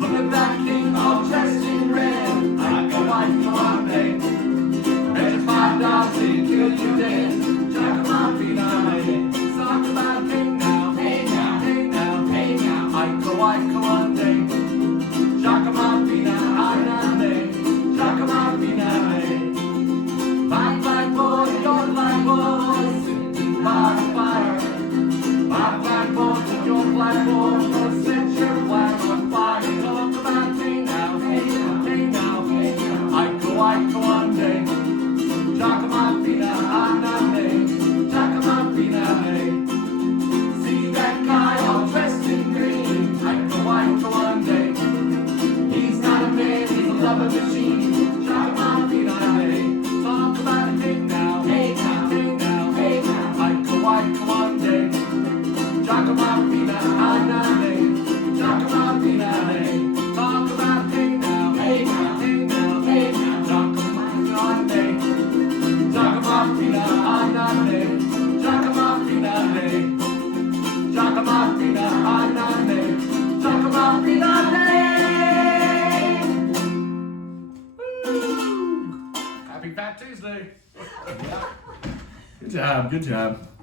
Look at that king all dressed in red. Iko Iko Iko. My dogs, they kill you dead. Jakamapina, talk about hey now, hey now, hey now, hey now. Iko Iko Iko. Jakamapina, Anande, Jakamapina. Black boy, your black boy, sitting by the fire. My black boy, your black boy, set your flag on fire. Talk about hey now, hey now, hey now, hey now. Iko Iko Iko. Jakamapina, Anande, Jakamapina. See that guy all dressed in green. Iko Iko Iko. He's not a man, he's a loving machine. Jakamapina. Talk about it, hey now, hey now, hey now, hey now. Iko Iko Iko. Jakamapina, Anande, Jakamapina. Talk about it, hey now, hey now, hey now, hey now. Jakamapina. Jakamapina, Anande, Jakamapina, Jakamapina, Anande, Jakamapina. Happy Fat Tuesday. Good job. Good job.